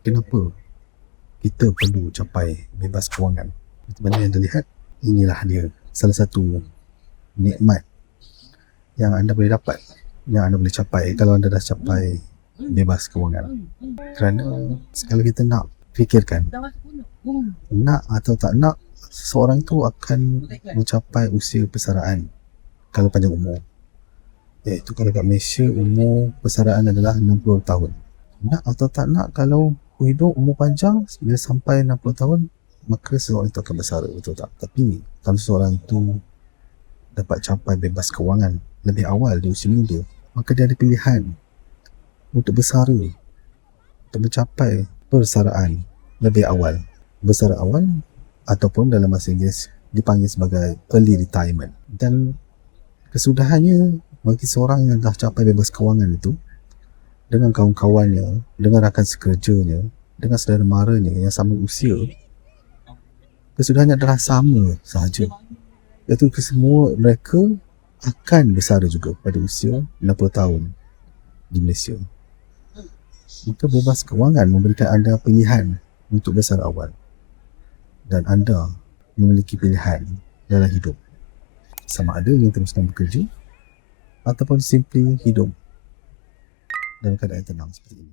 kenapa kita perlu capai bebas kewangan? Seperti mana yang terlihat, inilah dia salah satu nikmat yang anda boleh dapat, yang anda boleh capai kalau anda dah capai bebas kewangan. Kerana sekali kita nak fikirkan, nak atau tak nak, seseorang itu akan mencapai usia persaraan kalau panjang umur. Iaitu kalau kat Malaysia umur persaraan adalah 60 tahun. Nak atau tak nak, kalau hidup umur panjang bila sampai 60 tahun, maka seseorang itu akan bersara, betul tak? Tapi kalau seseorang itu dapat capai bebas kewangan lebih awal di usia muda, maka dia ada pilihan untuk bersara, untuk mencapai persaraan lebih awal. Bersara awal ataupun dalam bahasa Inggeris dipanggil sebagai early retirement. Dan kesudahannya bagi seorang yang dah capai bebas kewangan itu, dengan kawan-kawannya, dengan rakan sekerjanya, dengan saudara maranya yang sama usia, kesudahannya adalah sama sahaja, iaitu kesemua mereka akan bersara juga pada usia 60 tahun di Malaysia. Maka bebas kewangan memberikan anda pilihan untuk bersara awal, dan anda memiliki pilihan dalam hidup, sama ada ingin teruskan bekerja ataupun simply hidup dalam keadaan tenang seperti ini.